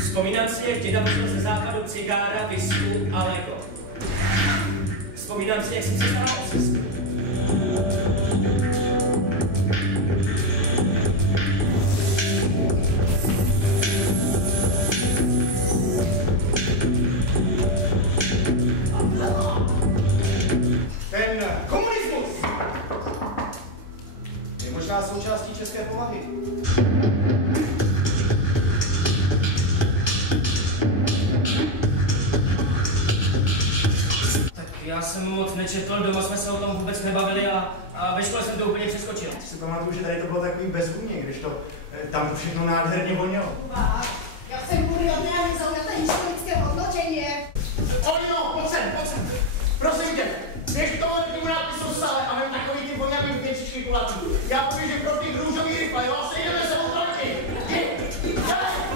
Vzpomínám si, jak děda vozil ze západu cigára, visku a Lego. Vzpomínám si, jak jsem se staral o cestu. Ten komunismus je možná součástí české povahy. Já jsem moc nečetl, doma jsme se o tom vůbec nebavili a ve škole jsem to úplně přeskočil. Si pamatuju, že tady to bylo takový bezvůně, když to tam všechno nádherně vonělo. Já jsem kvůli odměny zaujata historické hodnocení. Olino, pojď sem. Prosím tě, běž k tohle tomu nápisu v sále a vem takový ty voňavý věcičky kulatý. Já povím, že pro ty růžový rychle, jo, sejdeme se u trojky.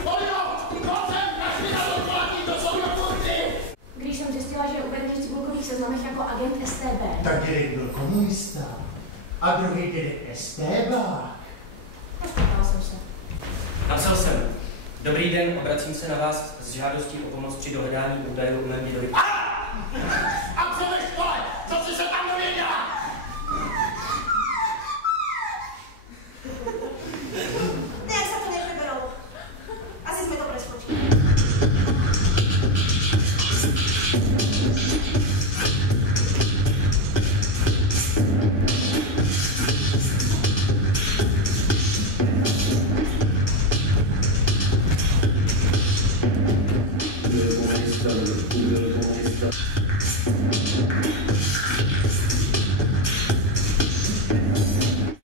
Olino, pojď sem, kaž mi na to kulatý, to jsou dokurty. Když jsem zjistila, že je uvedený v cibulkových seznamech jako agent STB. Tak dědek byl komunista a druhý dědek STBák. Pošpatala jsem se. Napsal jsem: Dobrý den, obracím se na vás s žádostí o pomoc při dohledání údajů o mém dědovi.